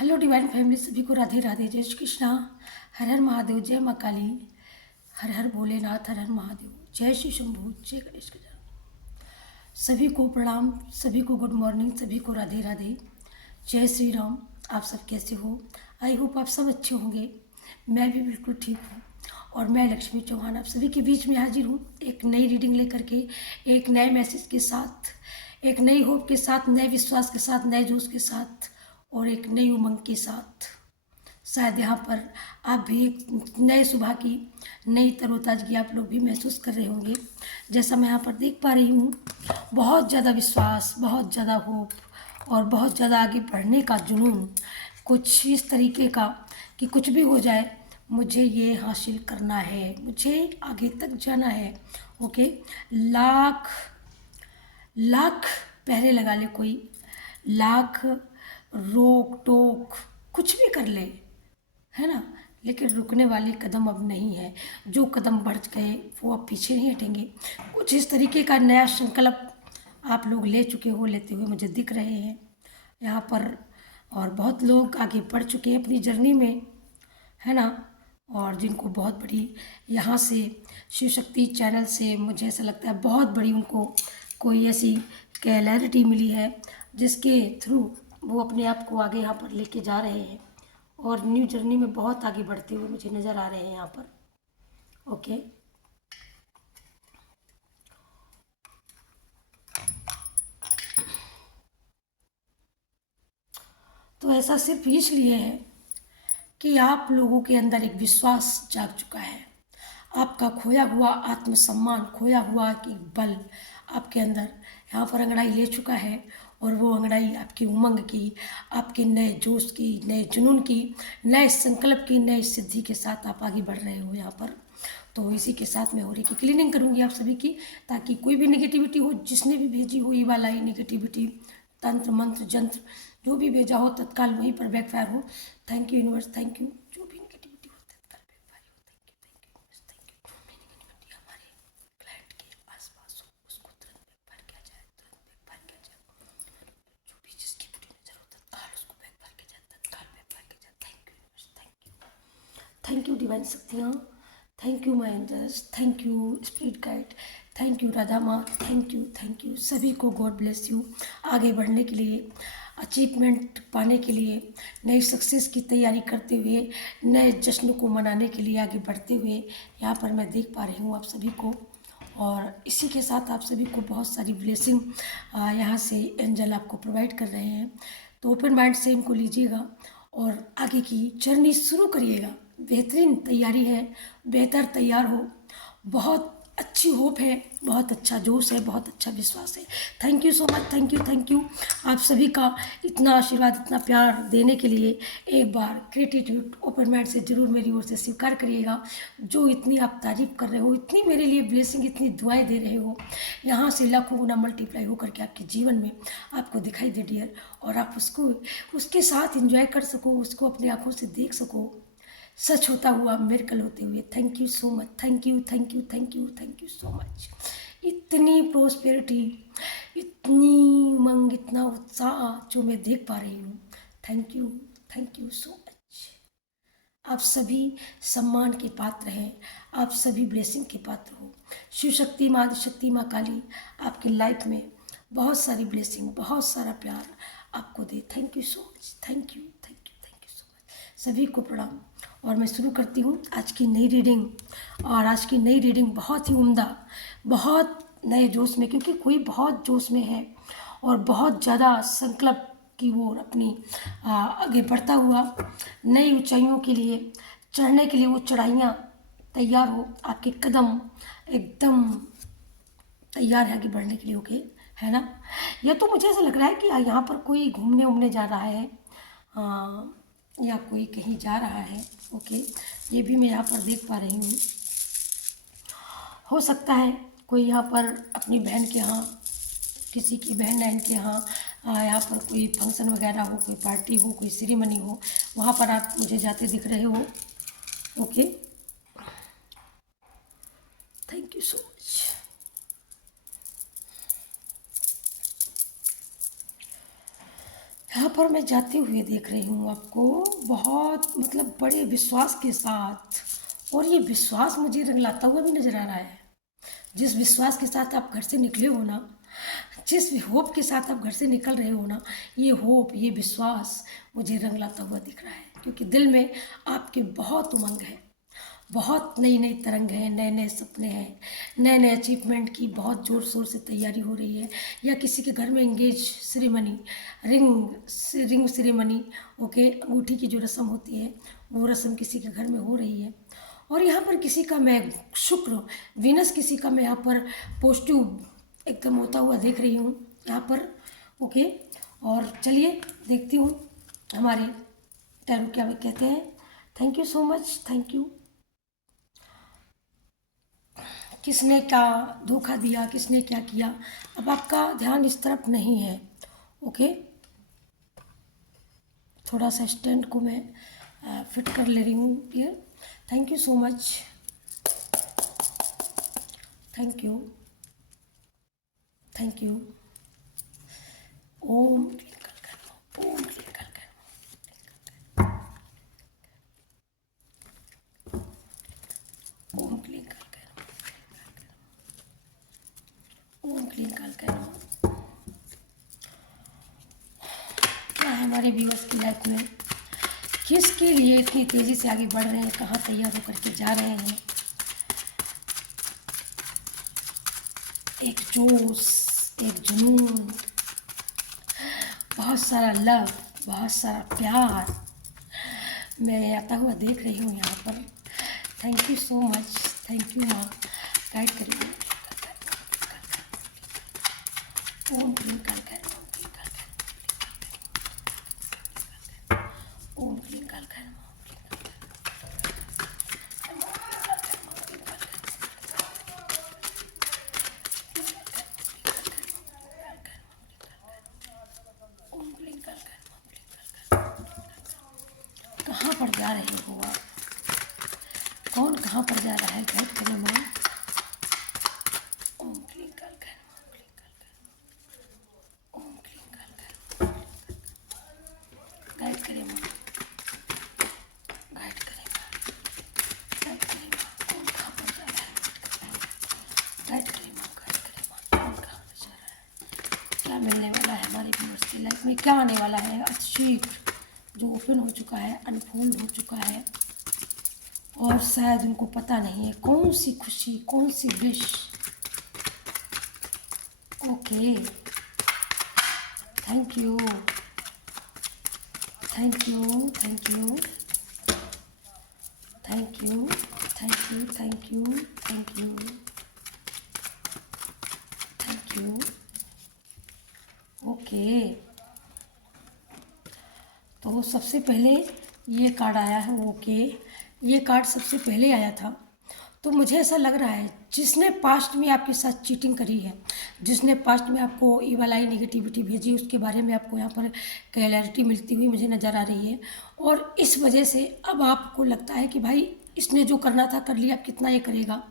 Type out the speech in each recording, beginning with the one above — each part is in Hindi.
हेलो डिवाइन फैमिली, सभी को राधे राधे, जय श्री कृष्णा। हर हर महादेव, जय माँ काली, हर हर भोलेनाथ, हर हर महादेव, जय श्री शंभू, जय गणेश गजानन। सभी को प्रणाम, सभी को गुड मॉर्निंग, सभी को राधे राधे, जय श्री राम। आप सब कैसे हो? आई होप आप सब अच्छे होंगे। मैं भी बिल्कुल ठीक हूँ। और मैं लक्ष्मी चौहान आप सभी के बीच में हाजिर हूँ एक नई रीडिंग लेकर के, एक नए मैसेज के साथ, एक नई होप के साथ, नए विश्वास के साथ, नए जोश के साथ और एक नई उमंग के साथ। शायद यहाँ पर आप भी एक नए सुबह की नई तरोताजगी आप लोग भी महसूस कर रहे होंगे। जैसा मैं यहाँ पर देख पा रही हूँ, बहुत ज़्यादा विश्वास, बहुत ज़्यादा होप और बहुत ज़्यादा आगे बढ़ने का जुनून, कुछ इस तरीके का कि कुछ भी हो जाए मुझे ये हासिल करना है, मुझे आगे तक जाना है। ओके, लाख लाख पहरे लगा ले कोई, लाख रोक टोक कुछ भी कर ले, है ना, लेकिन रुकने वाले कदम अब नहीं है। जो कदम बढ़ गए वो अब पीछे नहीं हटेंगे। कुछ इस तरीके का नया संकल्प आप लोग ले चुके हो, लेते हुए मुझे दिख रहे हैं यहाँ पर। और बहुत लोग आगे बढ़ चुके हैं अपनी जर्नी में, है ना। और जिनको बहुत बड़ी यहाँ से शिव शक्ति चैनल से मुझे ऐसा लगता है बहुत बड़ी उनको कोई ऐसी क्लैरिटी मिली है जिसके थ्रू वो अपने आप को आगे यहाँ पर लेके जा रहे हैं और न्यू जर्नी में बहुत आगे बढ़ते हुए मुझे नज़र आ रहे हैं यहाँ पर। ओके, तो ऐसा सिर्फ इसलिए है कि आप लोगों के अंदर एक विश्वास जाग चुका है। आपका खोया हुआ आत्मसम्मान, खोया हुआ कि बल आपके अंदर यहाँ पर अंगड़ाई ले चुका है। और वो अंगड़ाई आपकी उमंग की, आपके नए जोश की, नए जुनून की, नए संकल्प की, नई सिद्धि के साथ आप आगे बढ़ रहे हो यहाँ पर। तो इसी के साथ मैं हो रही की क्लीनिंग करूँगी आप सभी की, ताकि कोई भी नेगेटिविटी हो, जिसने भी भेजी हो ये वाला ही नेगेटिविटी, तंत्र मंत्र जंत्र जो भी भेजा हो तत्काल वहीं पर बैकफायर हो। Thank you universe, thank you. जो भी नेगेटिविटी हो तत्काल बैकफायर हो। Thank you, thank you, thank you. जो भी नेगेटिविटी हमारे क्लाइंट के आसपास हो उसको तुरंत बैकफायर किया जाए, तुरंत बैकफायर किया जाए। जो भी जिसकी बुरी नजर हो तत्काल उसको बैकफायर किया जाए, तत्काल बैकफायर किया जाए। Thank you universe, thank you, thank you divine शक्तियाँ, thank you my angels, thank you spirit guide, thank you Radha माँ, थैंक यू सभी को। God bless you. आगे बढ़ने के लिए, अचीवमेंट पाने के लिए, नई सक्सेस की तैयारी करते हुए, नए जश्न को मनाने के लिए आगे बढ़ते हुए यहाँ पर मैं देख पा रही हूँ आप सभी को। और इसी के साथ आप सभी को बहुत सारी ब्लेसिंग यहाँ से एंजल आपको प्रोवाइड कर रहे हैं। तो ओपन माइंड से इनको लीजिएगा और आगे की जर्नी शुरू करिएगा। बेहतरीन तैयारी है, बेहतर तैयार हो, बहुत अच्छी होप है, बहुत अच्छा जोश है, बहुत अच्छा विश्वास है। Thank you so much, thank you आप सभी का इतना आशीर्वाद, इतना प्यार देने के लिए। एक बार ग्रेटिट्यूड ओपन माइंड से जरूर मेरी ओर से स्वीकार करिएगा। जो इतनी आप तारीफ कर रहे हो, इतनी मेरे लिए ब्लेसिंग, इतनी दुआएं दे रहे हो, यहाँ से लाखों गुना मल्टीप्लाई होकर के आपके जीवन में आपको दिखाई दे डियर। और आप उसको उसके साथ इंजॉय कर सको, उसको अपनी आंखों से देख सको सच होता हुआ, मेरेकल होते हुए। Thank you so much, thank you, thank you, thank you, thank you so much. इतनी प्रोस्पेरिटी, इतनी उमंग, इतना उत्साह जो मैं देख पा रही हूँ। Thank you so much. आप सभी सम्मान के पात्र हैं, आप सभी ब्लेसिंग के पात्र हो। शिव शक्ति माँ, आदिशक्ति माँ काली आपकी लाइफ में बहुत सारी ब्लेसिंग, बहुत सारा प्यार आपको दे। Thank you so much, thank you, thank you, thank you so much. सभी को प्रणाम। और मैं शुरू करती हूँ आज की नई रीडिंग। और आज की नई रीडिंग बहुत ही उम्दा, बहुत नए जोश में, क्योंकि कोई बहुत जोश में है और बहुत ज़्यादा संकल्प की ओर अपनी आगे बढ़ता हुआ नई ऊंचाइयों के लिए चढ़ने के लिए वो चढ़ाइयाँ तैयार हो। आपके कदम एकदम तैयार है आगे बढ़ने के लिए। ओके, है ना। यह तो मुझे ऐसा लग रहा है कि यहाँ पर कोई घूमने उमने जा रहा है, या कोई कहीं जा रहा है। ओके, ये भी मैं यहाँ पर देख पा रही हूँ। हो सकता है कोई यहाँ पर अपनी बहन के यहाँ, किसी की बहन बहन के यहाँ यहाँ पर कोई फंक्शन वगैरह हो, कोई पार्टी हो, कोई सेरेमनी हो, वहाँ पर आप मुझे जाते दिख रहे हो। Okay, thank you so much. यहाँ पर मैं जाते हुए देख रही हूँ आपको, बहुत मतलब बड़े विश्वास के साथ, और ये विश्वास मुझे रंग लाता हुआ भी नज़र आ रहा है। जिस विश्वास के साथ आप घर से निकले हो ना, जिस भी होप के साथ आप घर से निकल रहे हो ना, ये होप, ये विश्वास मुझे रंग लाता हुआ दिख रहा है, क्योंकि दिल में आपके बहुत उमंग है, बहुत नई नई तरंग है, नए नए सपने हैं, नए नए अचीवमेंट की बहुत ज़ोर शोर से तैयारी हो रही है, या किसी के घर में engage ceremony, ring ceremony, okay, अंगूठी की जो रस्म होती है वो रस्म किसी के घर में हो रही है। और यहाँ पर किसी का मैं शुक्र, वीनस किसी का मैं यहाँ पर पॉजिटिव एकदम होता हुआ देख रही हूँ यहाँ पर, ओके। और चलिए देखती हूँ हमारे टैरो क्या कहते हैं। Thank you so much, thank you. किसने क्या धोखा दिया, किसने क्या किया, अब आपका ध्यान इस तरफ नहीं है, ओके। थोड़ा सा स्टैंड को मैं फिट कर ले रही हूँ ये। Thank you so much, thank you, thank you. ओम क्लिंकल कर, ओम क्लिंकल कर, ओम क्लिंकल कर, ओम क्लिंकल कर। क्या है हमारे व्यूअर्स की लाइफ में, किसके लिए इतनी तेज़ी से आगे बढ़ रहे हैं, कहाँ तैयार होकर के जा रहे हैं। एक जोश, एक जुनून, बहुत सारा लव, बहुत सारा प्यार मैं आता हुआ देख रही हूँ यहाँ पर। Thank you so much, thank you माँ, गाइड करिए। ओम क्लिंकल कर, ओम क्लिंकल कर, ओम क्लिंकल कर। कहाँ पर जा रहे हो आप, कौन कहाँ पर जा रहा है, गाइड करिए माँ। ओम क्लिंकल कर, ओम क्लिंकल कर, गाइड करिए माँ, गाइड करिए माँ, गाइड करिए माँ। कौन कहाँ पर जा रहा है, गाइड करिए माँ, गाइड करिए माँ। कौन कहाँ पर जा रहा है, क्या मिलने वाला है हमारी व्यूअर्स की लाइफ में, क्या आने वाला है। अचीव जो ओपन हो चुका है, अनफोल्ड हो चुका है, और शायद उनको पता नहीं है कौन सी खुशी, कौन सी wish. Okay, thank you, thank you, thank you, thank you, thank you, thank you, thank you, thank you. Okay, तो सबसे पहले ये कार्ड आया है, ओके, ये कार्ड सबसे पहले आया था। तो मुझे ऐसा लग रहा है जिसने पास्ट में आपके साथ चीटिंग करी है, जिसने पास्ट में आपको ईवल आई नेगेटिविटी भेजी, उसके बारे में आपको यहाँ पर क्लैरिटी मिलती हुई मुझे नज़र आ रही है। और इस वजह से अब आपको लगता है कि भाई इसने जो करना था कर लिया, अब कितना ये करेगा।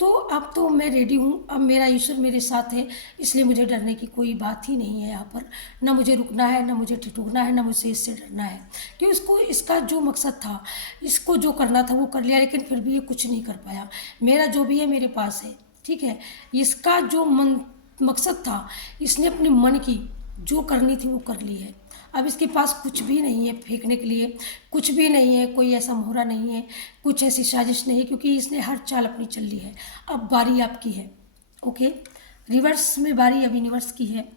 तो अब तो मैं रेडी हूँ, अब मेरा ईश्वर मेरे साथ है, इसलिए मुझे डरने की कोई बात ही नहीं है यहाँ पर। ना मुझे रुकना है, ना मुझे ठिठुरना है, ना मुझे इससे डरना है, क्योंकि इसको इसका जो मकसद था, इसको जो करना था वो कर लिया, लेकिन फिर भी ये कुछ नहीं कर पाया। मेरा जो भी है मेरे पास है, ठीक है। इसका जो मकसद था, इसने अपने मन की जो करनी थी वो कर ली है। अब इसके पास कुछ भी नहीं है फेंकने के लिए, कुछ भी नहीं है, कोई ऐसा मोहरा नहीं है, कुछ ऐसी साजिश नहीं है, क्योंकि इसने हर चाल अपनी चल ली है। अब बारी आपकी है, ओके। रिवर्स में बारी अब यूनिवर्स की है।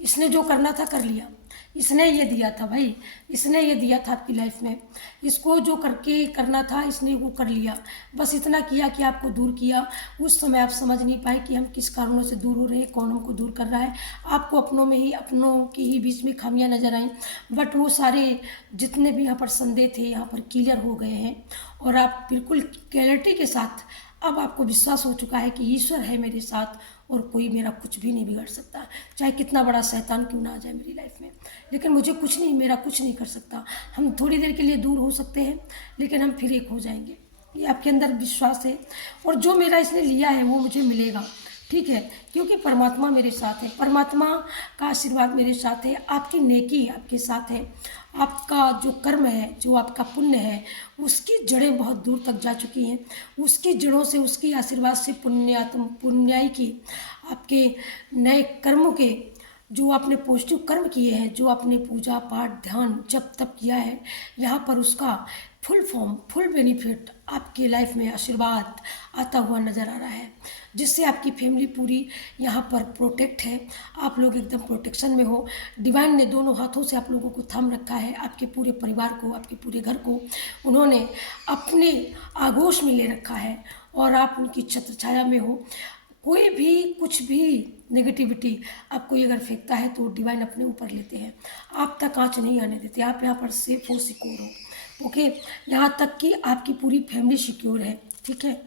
इसने जो करना था कर लिया, इसने ये दिया था भाई, इसने ये दिया था आपकी लाइफ में, इसको जो करके करना था इसने वो कर लिया। बस इतना किया कि आपको दूर किया। उस समय आप समझ नहीं पाए कि हम किस कारणों से दूर हो रहे हैं, कौन हमको दूर कर रहा है। आपको अपनों में ही, अपनों के ही बीच में खामियां नजर आई, बट वो सारे जितने भी यहाँ पर संदेह थे यहाँ पर क्लियर हो गए हैं, और आप बिल्कुल क्लैरिटी के साथ अब आपको विश्वास हो चुका है कि ईश्वर है मेरे साथ, और कोई मेरा कुछ भी नहीं बिगाड़ सकता, चाहे कितना बड़ा शैतान क्यों ना आ जाए मेरी लाइफ में, लेकिन मुझे कुछ नहीं, मेरा कुछ नहीं कर सकता। हम थोड़ी देर के लिए दूर हो सकते हैं, लेकिन हम फिर एक हो जाएंगे। ये आपके अंदर विश्वास है, और जो मेरा इसने लिया है वो मुझे मिलेगा, ठीक है, क्योंकि परमात्मा मेरे साथ है, परमात्मा का आशीर्वाद मेरे साथ है, आपकी नेकी आपके साथ है, आपका जो कर्म है, जो आपका पुण्य है, उसकी जड़ें बहुत दूर तक जा चुकी हैं। उसकी जड़ों से, उसकी आशीर्वाद से पुण्याई की आपके नए कर्मों के, जो आपने पॉजिटिव कर्म किए हैं, जो आपने पूजा पाठ ध्यान जप तप किया है, यहाँ पर उसका फुल फॉर्म फुल बेनिफिट आपके लाइफ में आशीर्वाद आता हुआ नज़र आ रहा है, जिससे आपकी फैमिली पूरी यहाँ पर प्रोटेक्ट है। आप लोग एकदम प्रोटेक्शन में हो। डिवाइन ने दोनों हाथों से आप लोगों को थाम रखा है, आपके पूरे परिवार को, आपके पूरे घर को उन्होंने अपने आगोश में ले रखा है और आप उनकी छत्र छाया में हो। कोई भी कुछ भी नेगेटिविटी आपको अगर फेंकता है तो डिवाइन अपने ऊपर लेते हैं, आप तक आँच नहीं आने देते। आप यहाँ पर सेफ हो, सिक्योर हो, ओके। यहाँ तक कि आपकी पूरी फैमिली सिक्योर है, ठीक है।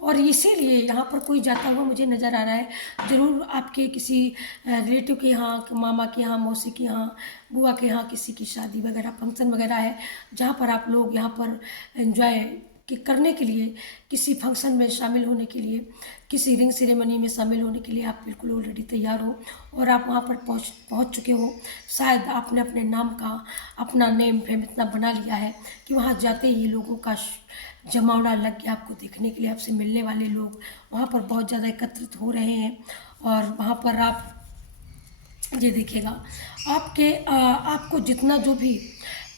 और इसीलिए यहाँ पर कोई जाता हुआ मुझे नज़र आ रहा है, ज़रूर आपके किसी रिलेटिव के यहाँ, मामा के यहाँ, मौसी के यहाँ, बुआ के यहाँ किसी की शादी वगैरह फंक्शन वगैरह है, जहाँ पर आप लोग यहाँ पर एंजॉय करने के लिए, किसी फंक्शन में शामिल होने के लिए, किसी रिंग सेरेमनी में शामिल होने के लिए आप बिल्कुल ऑलरेडी तैयार हो और आप वहाँ पर पहुँच चुके हो। शायद आपने अपने नाम का, अपना नेम फेम इतना बना लिया है कि वहाँ जाते ही लोगों का जमावड़ा लग गया। आपको देखने के लिए, आपसे मिलने वाले लोग वहाँ पर बहुत ज़्यादा एकत्रित हो रहे हैं और वहाँ पर आप ये देखिएगा, आपको जितना जो भी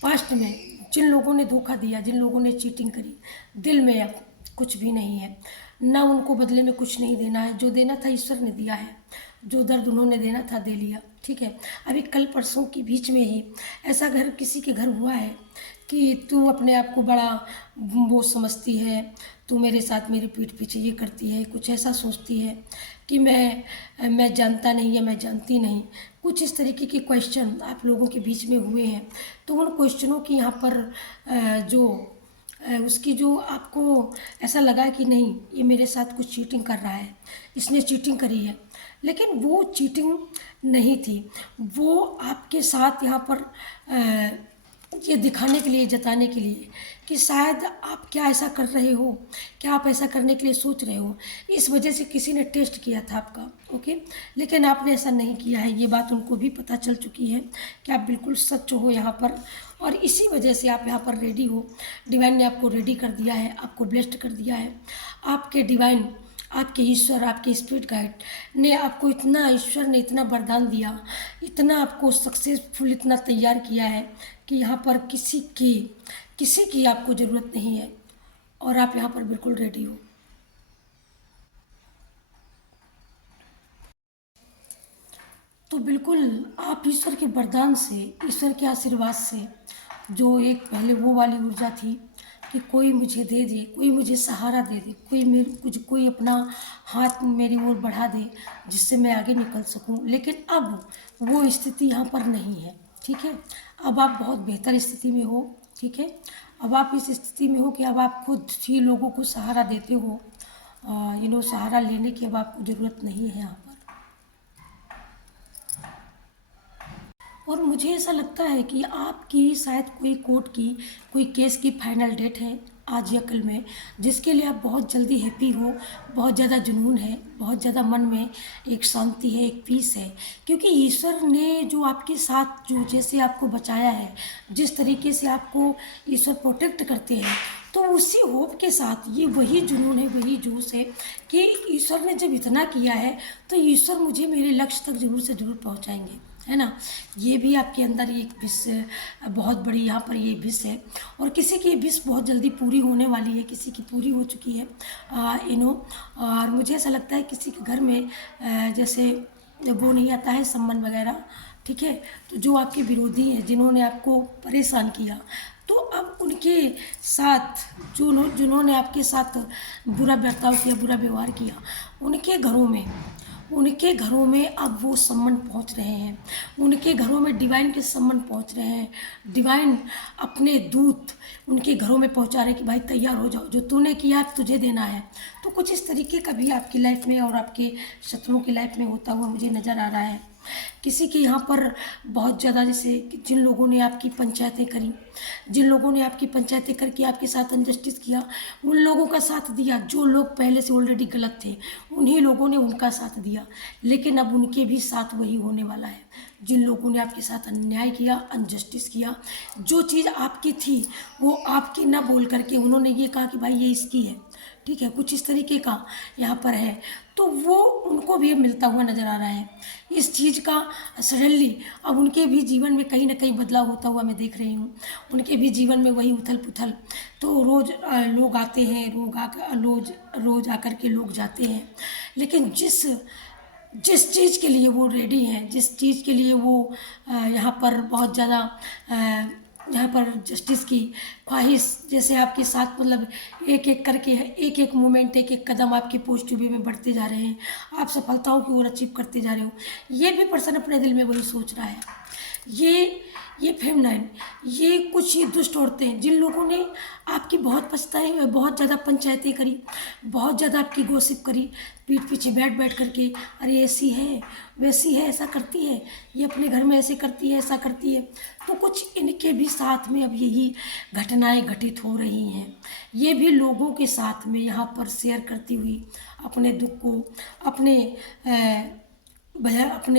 पास्ट में जिन लोगों ने धोखा दिया, जिन लोगों ने चीटिंग करी, दिल में अब कुछ भी नहीं है, ना उनको बदले में कुछ नहीं देना है। जो देना था ईश्वर ने दिया है, जो दर्द उन्होंने देना था दे लिया, ठीक है। अभी कल परसों के बीच में ही ऐसा घर किसी के घर हुआ है कि तू अपने आप को बड़ा वो समझती है, तू मेरे साथ मेरी पीठ पीछे ये करती है, कुछ ऐसा सोचती है कि मैं जानता नहीं या मैं जानती नहीं, कुछ इस तरीके के क्वेश्चन आप लोगों के बीच में हुए हैं। तो उन क्वेश्चनों की यहाँ पर उसकी जो आपको ऐसा लगा कि नहीं, ये मेरे साथ कुछ चीटिंग कर रहा है, इसने चीटिंग करी है, लेकिन वो चीटिंग नहीं थी। वो आपके साथ यहाँ पर ये दिखाने के लिए, जताने के लिए कि शायद आप क्या ऐसा कर रहे हो, क्या आप ऐसा करने के लिए सोच रहे हो, इस वजह से किसी ने टेस्ट किया था आपका, ओके। लेकिन आपने ऐसा नहीं किया है, ये बात उनको भी पता चल चुकी है कि आप बिल्कुल सच हो यहाँ पर, और इसी वजह से आप यहाँ पर रेडी हो। डिवाइन ने आपको रेडी कर दिया है, आपको ब्लेस्ड कर दिया है। आपके डिवाइन, आपके ईश्वर, आपके स्पिरिट गाइड ने आपको इतना, ईश्वर ने इतना वरदान दिया, इतना आपको सक्सेसफुल इतना तैयार किया है कि यहाँ पर किसी की आपको ज़रूरत नहीं है और आप यहाँ पर बिल्कुल रेडी हो। तो बिल्कुल आप ईश्वर के वरदान से, ईश्वर के आशीर्वाद से, जो एक पहले वो वाली ऊर्जा थी कि कोई मुझे दे दे, कोई मुझे सहारा दे दे, कोई अपना हाथ मेरी ओर बढ़ा दे जिससे मैं आगे निकल सकूं, लेकिन अब वो स्थिति यहाँ पर नहीं है, ठीक है। अब आप बहुत बेहतर स्थिति में हो, ठीक है। अब आप इस स्थिति में हो कि अब आप खुद ही लोगों को सहारा देते हो, सहारा लेने की अब आपको ज़रूरत नहीं है यहाँ पर। और मुझे ऐसा लगता है कि आपकी शायद कोई कोर्ट की, कोई केस की फाइनल डेट है आज या कल में, जिसके लिए आप बहुत जल्दी हैप्पी हो, बहुत ज़्यादा जुनून है, बहुत ज़्यादा मन में एक शांति है, एक पीस है, क्योंकि ईश्वर ने जो आपके साथ, जो जैसे आपको बचाया है, जिस तरीके से आपको ईश्वर प्रोटेक्ट करते हैं, तो उसी होप के साथ ये वही जुनून है, वही जोश है कि ईश्वर ने जब इतना किया है तो ईश्वर मुझे मेरे लक्ष्य तक ज़रूर से ज़रूर पहुँचाएंगे, है ना। ये भी आपके अंदर एक विश, बहुत बड़ी यहाँ पर ये विश है, और किसी की विश बहुत जल्दी पूरी होने वाली है, किसी की पूरी हो चुकी है, और मुझे ऐसा लगता है किसी के घर में जैसे वो नहीं आता है सम्मान वगैरह, ठीक है। तो जो आपके विरोधी हैं, जिन्होंने आपको परेशान किया, तो अब उनके साथ जिन्होंने आपके साथ बुरा बर्ताव किया, बुरा व्यवहार किया, उनके घरों में अब वो सम्मान पहुंच रहे हैं, उनके घरों में डिवाइन के सम्मान पहुंच रहे हैं। डिवाइन अपने दूत उनके घरों में पहुंचा रहे कि भाई तैयार हो जाओ, जो तूने किया तुझे देना है। तो कुछ इस तरीके का भी आपकी लाइफ में और आपके शत्रुओं की लाइफ में होता हुआ मुझे नज़र आ रहा है किसी के यहाँ पर बहुत ज़्यादा, जैसे कि जिन लोगों ने आपकी पंचायतें करी, जिन लोगों ने आपकी पंचायतें करके आपके साथ अनजस्टिस किया, उन लोगों का साथ दिया। जो लोग पहले से ऑलरेडी गलत थे, उन्हीं लोगों ने उनका साथ दिया। लेकिन अब उनके भी साथ वही होने वाला है। जिन लोगों ने आपके साथ अन्याय किया, अनजस्टिस किया, जो चीज़ आपकी थी वो आपकी ना बोल करके उन्होंने ये कहा कि भाई ये इसकी है, ठीक है, कुछ इस तरीके का यहाँ पर है, तो वो उनको भी मिलता हुआ नज़र आ रहा है। इस चीज़ का सडनली अब उनके भी जीवन में कहीं ना कहीं बदलाव होता हुआ मैं देख रही हूँ। उनके भी जीवन में वही उथल पुथल, तो रोज़ लोग आते हैं, रोज़ आकर के लोग जाते हैं, लेकिन जिस जिस चीज़ के लिए वो रेडी हैं, जिस चीज़ के लिए वो यहाँ पर बहुत ज़्यादा यहाँ पर जस्टिस की ख्वाहिश, जैसे आपके साथ मतलब एक एक करके एक एक मोमेंट, एक एक कदम आपके पॉजिटिव वे में बढ़ते जा रहे हैं, आप सफलताओं की ओर अचीव करते जा रहे हो, ये भी पर्सन अपने दिल में वही सोच रहा है। ये फेमिनाइन, ये कुछ ही दुष्ट औरतें जिन लोगों ने आपकी बहुत पछताई, बहुत ज़्यादा पंचायतें करी, बहुत ज़्यादा आपकी गॉसिप करी, पीठ पीछे बैठ बैठ करके, अरे ऐसी है, वैसी है, ऐसा करती है, ये अपने घर में ऐसे करती है, ऐसा करती है, तो कुछ इनके भी साथ में अब यही घटनाएं घटित हो रही हैं। ये भी लोगों के साथ में यहाँ पर शेयर करती हुई अपने दुख को, अपने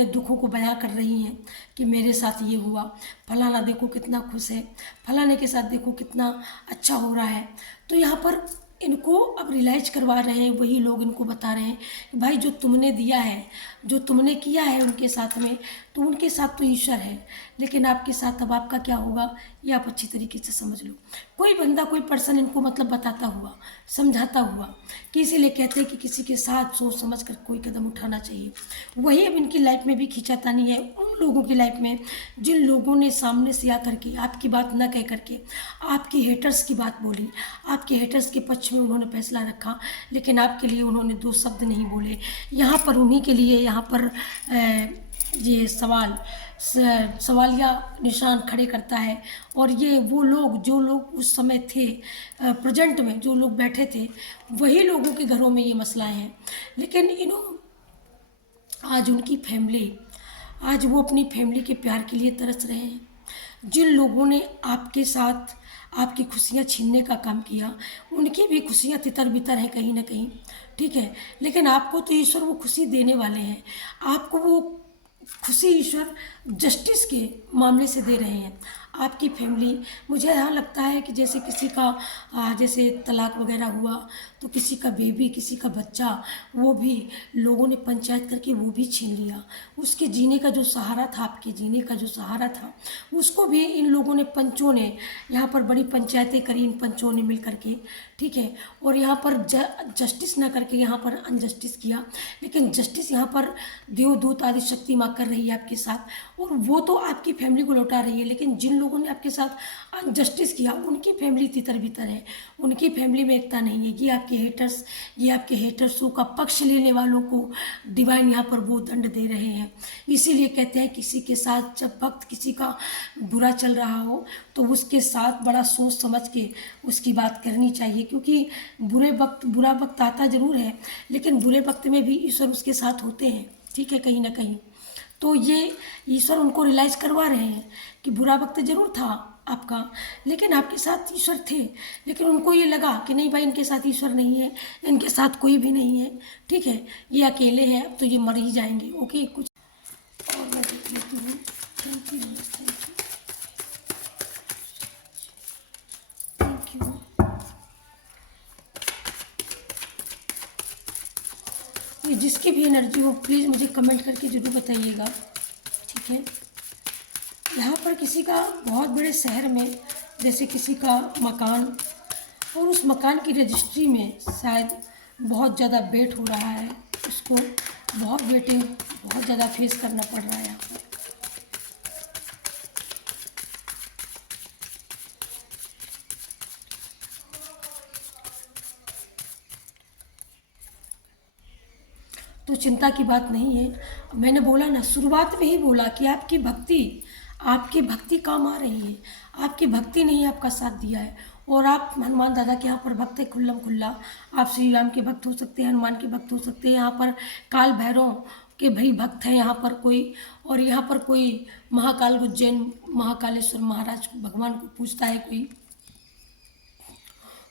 दुखों को बयां कर रही हैं कि मेरे साथ ये हुआ, फलाना देखो कितना खुश है, फलाने के साथ देखो कितना अच्छा हो रहा है। तो यहाँ पर इनको अब रियलाइज करवा रहे हैं, वही लोग इनको बता रहे हैं कि भाई जो तुमने दिया है, जो तुमने किया है उनके साथ में, तो उनके साथ तो ईश्वर है, लेकिन आपके साथ अब आपका क्या होगा ये आप अच्छी तरीके से समझ लो। कोई बंदा, कोई पर्सन इनको मतलब बताता हुआ, समझाता हुआ, कि इसीलिए कहते हैं कि किसी के साथ सोच समझ कर कोई कदम उठाना चाहिए। वही अब इनकी लाइफ में भी खींचातानी है उन लोगों की लाइफ में जिन लोगों ने सामने से आकर के आपकी बात न कह करके आपके हेटर्स की बात बोली, आपके हेटर्स के पक्ष में उन्होंने फैसला रखा, लेकिन आपके लिए उन्होंने दो शब्द नहीं बोले। यहाँ पर उन्हीं के लिए यहाँ पर ये सवालिया निशान खड़े करता है। और ये वो लोग, जो लोग उस समय थे, प्रेजेंट में जो लोग बैठे थे, वही लोगों के घरों में ये मसला है। लेकिन आज उनकी फैमिली, आज वो अपनी फैमिली के प्यार के लिए तरस रहे हैं। जिन लोगों ने आपके साथ आपकी खुशियाँ छीनने का काम किया, उनकी भी खुशियाँ तितर बितर हैं कहीं ना कहीं, ठीक है, लेकिन आपको तो ईश्वर वो खुशी देने वाले हैं। आपको वो खुशी ईश्वर जस्टिस के मामले से दे रहे हैं। आपकी फैमिली, मुझे यहाँ लगता है कि जैसे किसी का जैसे तलाक वगैरह हुआ, तो किसी का बेबी, किसी का बच्चा, वो भी लोगों ने पंचायत करके वो भी छीन लिया। उसके जीने का जो सहारा था, आपके जीने का जो सहारा था, उसको भी इन लोगों ने, पंचों ने, यहाँ पर बड़ी पंचायतें करी इन पंचों ने मिल करके, ठीक है, और यहाँ पर जस्टिस ना करके यहाँ पर अनजस्टिस किया। लेकिन जस्टिस यहाँ पर देवदूत आदि शक्ति माँ कर रही है आपके साथ, और वो तो आपकी फैमिली को लौटा रही है। लेकिन जिन लोगों ने आपके साथ अनजस्टिस किया, उनकी फैमिली तितर बितर है, उनकी फैमिली में एकता नहीं है। ये आपके हेटर्सों का पक्ष लेने वालों को डिवाइन यहाँ पर वो दंड दे रहे हैं। इसीलिए कहते हैं किसी के साथ जब वक्त किसी का बुरा चल रहा हो, तो उसके साथ बड़ा सोच समझ के उसकी बात करनी चाहिए, क्योंकि बुरा वक्त आता ज़रूर है, लेकिन बुरे वक्त में भी ईश्वर उसके साथ होते हैं, ठीक है, कहीं ना कहीं। तो ये ईश्वर उनको रियलाइज़ करवा रहे हैं कि बुरा वक्त ज़रूर था आपका, लेकिन आपके साथ ईश्वर थे। लेकिन उनको ये लगा कि नहीं भाई, इनके साथ ईश्वर नहीं है, इनके साथ कोई भी नहीं है, ठीक है, ये अकेले हैं, तो ये मर ही जाएंगे। ओके, कुछ और मैं देख लेती हूँ। Thank you, thank you. ये जिसकी भी एनर्जी हो, प्लीज़ मुझे कमेंट करके ज़रूर बताइएगा, ठीक है। यहाँ पर किसी का बहुत बड़े शहर में जैसे किसी का मकान, और उस मकान की रजिस्ट्री में शायद बहुत ज़्यादा वेट हो रहा है, उसको बहुत ज़्यादा फेस करना पड़ रहा है यहाँ पर। तो चिंता की बात नहीं है। मैंने बोला ना, शुरुआत में ही बोला कि आपकी भक्ति काम आ रही है। आपकी भक्ति ने ही आपका साथ दिया है, और आप हनुमान दादा के यहाँ पर भक्त है खुल्लम खुल्ला। आप श्री राम के भक्त हो सकते हैं, हनुमान के भक्त हो सकते हैं, यहाँ पर काल भैरव कि भाई भक्त है यहाँ पर कोई, और यहाँ पर कोई महाकाल उज्जैन महाकालेश्वर महाराज भगवान को पूजता है कोई,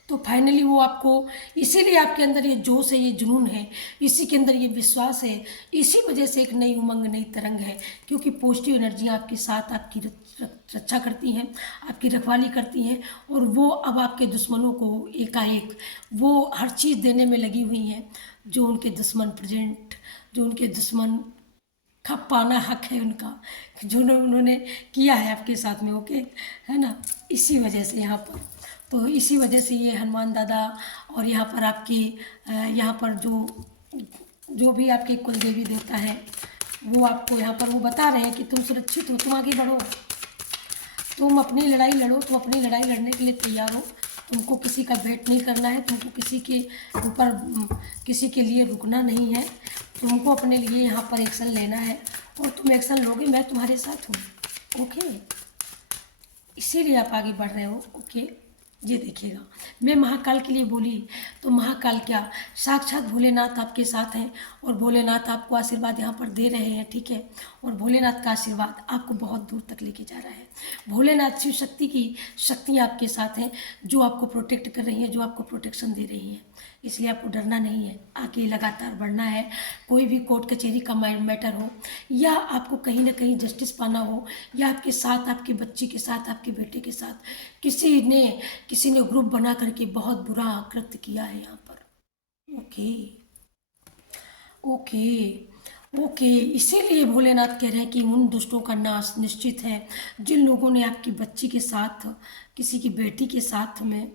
तो फाइनली वो आपको, इसीलिए आपके अंदर ये जोश है, ये जुनून है, इसी के अंदर ये विश्वास है, इसी वजह से एक नई उमंग नई तरंग है, क्योंकि पॉजिटिव एनर्जी आपके साथ आपकी रक्षा करती हैं, आपकी रखवाली करती हैं, और वो अब आपके दुश्मनों को एकाएक वो हर चीज़ देने में लगी हुई हैं, जो उनके दुश्मन प्रेजेंट, जो उनके दुश्मन खप पाना हक है उनका, जो उन्होंने किया है आपके साथ में, ओके, है ना। इसी वजह से यहाँ पर, तो इसी वजह से ये हनुमान दादा, और यहाँ पर आपकी यहाँ पर जो भी आपके कुल देवी देवता है, वो आपको यहाँ पर वो बता रहे हैं कि तुम सुरक्षित हो, तुम आगे बढ़ो, तुम अपनी लड़ाई लड़ो, तुम अपनी लड़ाई लड़ने के लिए तैयार हो, तुमको किसी का वेट नहीं करना है, तुमको किसी के ऊपर किसी के लिए रुकना नहीं है, तुमको अपने लिए यहाँ पर एक्शन लेना है, और तुम एक्शन लोगे, मैं तुम्हारे साथ हूँ, ओके, इसीलिए आप आगे बढ़ रहे हो, ओके। ये देखिएगा, मैं महाकाल के लिए बोली तो महाकाल क्या, साक्षात भोलेनाथ आपके साथ हैं, और भोलेनाथ आपको आशीर्वाद यहाँ पर दे रहे हैं, ठीक है, और भोलेनाथ का आशीर्वाद आपको बहुत दूर तक लेके जा रहा है। भोलेनाथ शिव शक्ति की शक्तियाँ आपके साथ हैं, जो आपको प्रोटेक्ट कर रही हैं, जो आपको प्रोटेक्शन दे रही हैं, इसलिए आपको डरना नहीं है, आगे लगातार बढ़ना है। कोई भी कोर्ट कचहरी का मैटर हो, या आपको कहीं ना कहीं जस्टिस पाना हो, या आपके साथ, आपके बच्चे के साथ, आपके बेटे के साथ किसी ने ग्रुप बना करके बहुत बुरा कृत्य किया है यहाँ पर, ओके ओके ओके। इसीलिए भोलेनाथ कह रहे हैं कि उन दुष्टों का नाश निश्चित है, जिन लोगों ने आपकी बच्ची के साथ, किसी की बेटी के साथ में,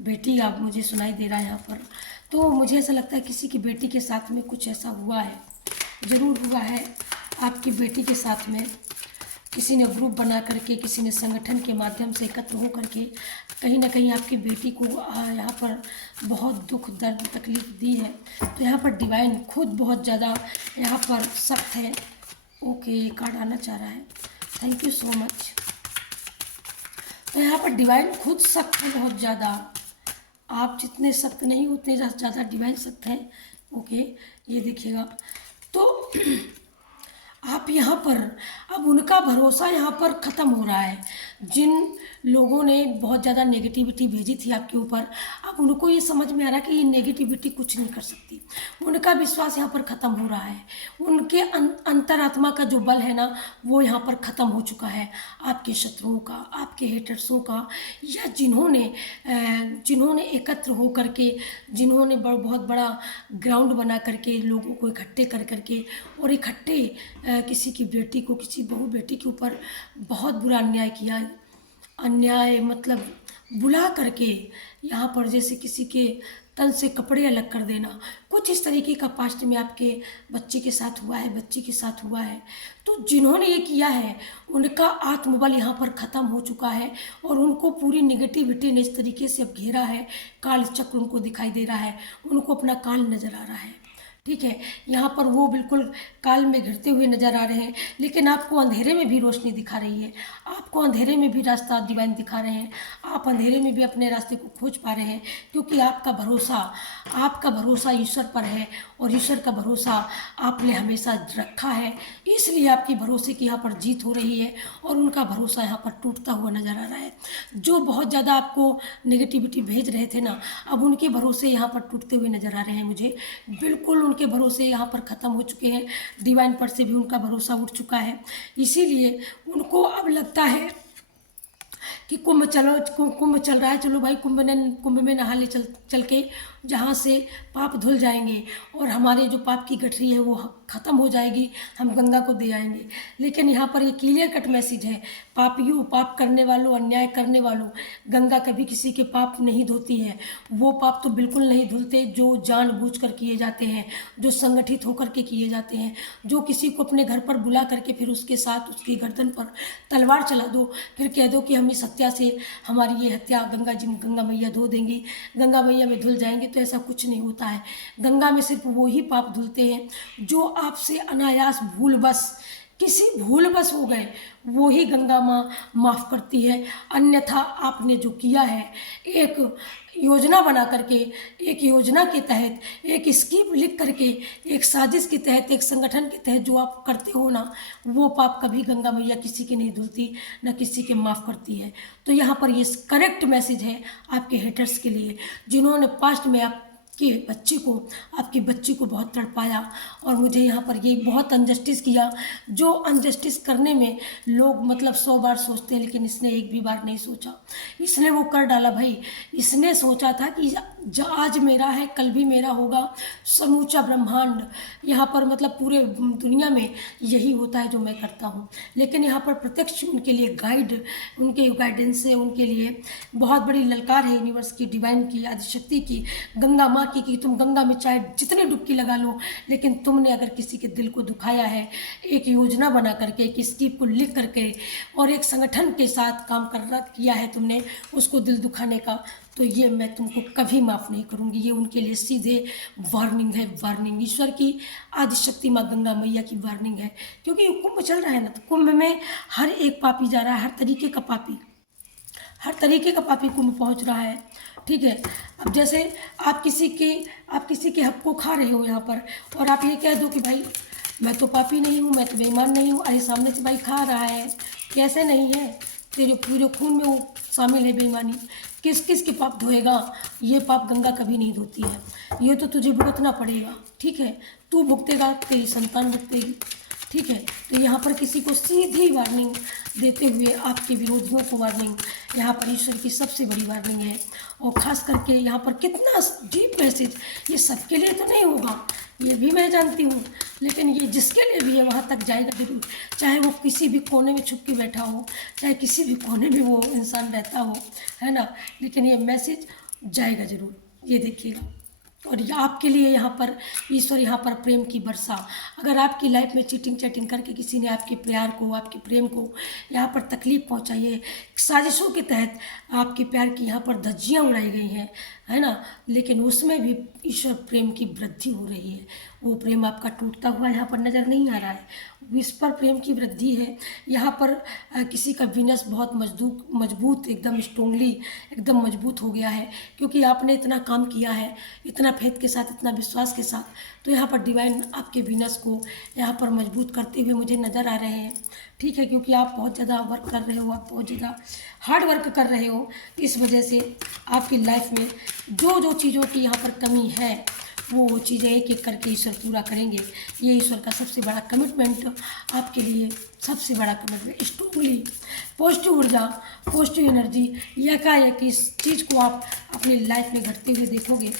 बेटी आप मुझे सुनाई दे रहा है यहाँ पर, तो मुझे ऐसा लगता है किसी की बेटी के साथ में कुछ ऐसा हुआ है, ज़रूर हुआ है। आपकी बेटी के साथ में किसी ने ग्रुप बना करके, किसी ने संगठन के माध्यम से एकत्र हो करके कहीं ना कहीं आपकी बेटी को यहाँ पर बहुत दुख दर्द तकलीफ दी है। तो यहाँ पर डिवाइन खुद बहुत ज़्यादा यहाँ पर सख्त है, ओके, कार्ड आना चाह रहा है, थैंक यू सो मच। तो यहाँ पर डिवाइन खुद सख्त है बहुत ज़्यादा, आप जितने सख्त नहीं उतने ज़्यादा डिवाइन सख्त हैं, ओके। ये देखिएगा, तो आप यहाँ पर अब उनका भरोसा यहाँ पर ख़त्म हो रहा है। जिन लोगों ने बहुत ज़्यादा नेगेटिविटी भेजी थी आपके ऊपर, अब उनको ये समझ में आ रहा है कि ये नेगेटिविटी कुछ नहीं कर सकती, उनका विश्वास यहाँ पर ख़त्म हो रहा है, उनके अंतरात्मा का जो बल है ना, वो यहाँ पर ख़त्म हो चुका है। आपके शत्रुओं का, आपके हेटर्सों का, या जिन्होंने एकत्र हो करके, जिन्होंने बहुत बड़ा ग्राउंड बना करके लोगों को इकट्ठे कर करके, और इकट्ठे किसी की बेटी को, किसी बहू बेटी के ऊपर बहुत बुरा अन्याय किया, अन्याय मतलब बुला करके यहाँ पर जैसे किसी के तन से कपड़े अलग कर देना, कुछ इस तरीके का पास्ट में आपके बच्चे के साथ हुआ है, बच्ची के साथ हुआ है। तो जिन्होंने ये किया है उनका आत्मबल यहाँ पर ख़त्म हो चुका है, और उनको पूरी निगेटिविटी ने इस तरीके से अब घेरा है, काल चक्र उनको दिखाई दे रहा है, उनको अपना काल नज़र आ रहा है, ठीक है। यहाँ पर वो बिल्कुल काल में घिरते हुए नजर आ रहे हैं, लेकिन आपको अंधेरे में भी रोशनी दिखा रही है, आपको अंधेरे में भी रास्ता डिवाइन दिखा रहे हैं, आप अंधेरे में भी अपने रास्ते को खोज पा रहे हैं, क्योंकि आपका भरोसा ईश्वर पर है, और ईश्वर का भरोसा आपने हमेशा रखा है, इसलिए आपकी भरोसे की यहाँ पर जीत हो रही है, और उनका भरोसा यहाँ पर टूटता हुआ नजर आ रहा है। जो बहुत ज़्यादा आपको नेगेटिविटी भेज रहे थे ना, अब उनके भरोसे यहाँ पर टूटते हुए नजर आ रहे हैं मुझे, बिल्कुल उनके भरोसे यहाँ पर ख़त्म हो चुके हैं, डिवाइन पर से भी उनका भरोसा उठ चुका है। इसीलिए उनको अब लगता है कि कुंभ चल रहा है, चलो भाई कुंभ में नहा ले चल के, जहाँ से पाप धुल जाएंगे और हमारे जो पाप की गठरी है वो ख़त्म हो जाएगी, हम गंगा को दे आएंगे। लेकिन यहाँ पर ये क्लियर कट मैसेज है, पापियों, पाप करने वालों, अन्याय करने वालों, गंगा कभी किसी के पाप नहीं धोती है। वो पाप तो बिल्कुल नहीं धुलते जो जानबूझकर किए जाते हैं, जो संगठित होकर के किए जाते हैं, जो किसी को अपने घर पर बुला करके फिर उसके साथ उसकी गर्दन पर तलवार चला दो, फिर कह दो कि हम इस हत्या से, हमारी ये हत्या गंगा मैया धो देंगी, गंगा मैया में धुल जाएंगे, तो ऐसा कुछ नहीं होता है। गंगा में सिर्फ वो ही पाप धुलते हैं जो आपसे अनायास भूलवश किसी भूलवश हो गए, वो ही गंगा माँ माफ़ करती है। अन्यथा आपने जो किया है, एक योजना बना करके, एक योजना के तहत, एक स्कीम लिख करके, एक साजिश के तहत, एक संगठन के तहत जो आप करते हो ना, वो पाप कभी गंगा मैया किसी के नहीं धुलती, न किसी के माफ़ करती है। तो यहाँ पर ये करेक्ट मैसेज है आपके हेटर्स के लिए, जिन्होंने पास्ट में आपके बच्चे को, आपकी बच्ची को बहुत तड़पाया और मुझे यहाँ पर ये बहुत अनजस्टिस किया। जो अनजस्टिस करने में लोग मतलब 100 बार सोचते हैं, लेकिन इसने एक भी बार नहीं सोचा। इसने वो कर डाला भाई। इसने सोचा था कि आज मेरा है, कल भी मेरा होगा। समूचा ब्रह्मांड यहाँ पर मतलब पूरे दुनिया में यही होता है जो मैं करता हूँ। लेकिन यहाँ पर प्रत्यक्ष उनके लिए गाइड, उनके गाइडेंस से उनके लिए बहुत बड़ी ललकार है यूनिवर्स की, डिवाइन की, आदिशक्ति की, गंगा माँ की, कि तुम गंगा में चाहे जितनी डुबकी लगा लो, लेकिन तुमने अगर किसी के दिल को दुखाया है, एक योजना बना करके, एक स्कीम को लिख करके और एक संगठन के साथ काम किया है तुमने उसको दिल दुखाने का, तो ये मैं तुमको कभी माफ़ नहीं करूँगी। ये उनके लिए सीधे वार्निंग है, वार्निंग ईश्वर की, आदिशक्ति माँ गंगा मैया की वार्निंग है। क्योंकि कुंभ चल रहा है ना, तो कुंभ में हर एक पापी जा रहा है, हर तरीके का पापी, हर तरीके का पापी कुंभ पहुंच रहा है। ठीक है। अब जैसे आप किसी के हक को खा रहे हो यहाँ पर, और आप ये कह दो कि भाई मैं तो पापी नहीं हूँ, मैं तो बेईमान नहीं हूँ। अरे सामने से भाई खा रहा है, कैसे नहीं है? तेरे पूरे खून में वो शामिल है बेईमानी। किस किस के पाप धोएगा? ये पाप गंगा कभी नहीं धोती है, ये तो तुझे भुगतना पड़ेगा। ठीक है, तू भुगतेगा, तेरी संतान भुगतेगी। ठीक है, तो यहाँ पर किसी को सीधी वार्निंग देते हुए आपके विरोधियों को वार्निंग, यहाँ पर ईश्वर की सबसे बड़ी वार्निंग है। और ख़ास करके यहाँ पर कितना डीप मैसेज, ये सबके लिए तो नहीं होगा, ये भी मैं जानती हूँ, लेकिन ये जिसके लिए भी है वहाँ तक जाएगा जरूर। चाहे वो किसी भी कोने में छुप के बैठा हो, चाहे किसी भी कोने में वो इंसान रहता हो, है ना, लेकिन ये मैसेज जाएगा जरूर, ये देखिएगा। और ये आपके लिए यहाँ पर ईश्वर यहाँ पर प्रेम की वर्षा। अगर आपकी लाइफ में चीटिंग चैटिंग करके किसी ने आपके प्यार को, आपके प्रेम को यहाँ पर तकलीफ पहुँचाई है, साजिशों के तहत आपके प्यार की यहाँ पर धज्जियाँ उड़ाई गई हैं, है ना, लेकिन उसमें भी ईश्वर प्रेम की वृद्धि हो रही है। वो प्रेम आपका टूटता हुआ यहाँ पर नज़र नहीं आ रहा है, इस पर प्रेम की वृद्धि है। यहाँ पर किसी का विनस बहुत मजबूत एकदम स्ट्रोंगली एकदम मजबूत हो गया है, क्योंकि आपने इतना काम किया है, इतना फेथ के साथ, इतना विश्वास के साथ। तो यहाँ पर डिवाइन आपके विनस को यहाँ पर मजबूत करते हुए मुझे नज़र आ रहे हैं। ठीक है, क्योंकि आप बहुत ज़्यादा वर्क कर रहे हो, आप बहुत ज़्यादा हार्ड वर्क कर रहे हो। इस वजह से आपकी लाइफ में जो जो चीज़ों की यहाँ पर कमी है, वो चीज़ें एक एक करके ईश्वर पूरा करेंगे। ये ईश्वर का सबसे बड़ा कमिटमेंट आपके लिए, सबसे बड़ा कमिटमेंट। स्ट्रांगली पॉजिटिव ऊर्जा, पॉजिटिव एनर्जी, एकाएक इस चीज़ को आप अपनी लाइफ में घटते हुए देखोगे।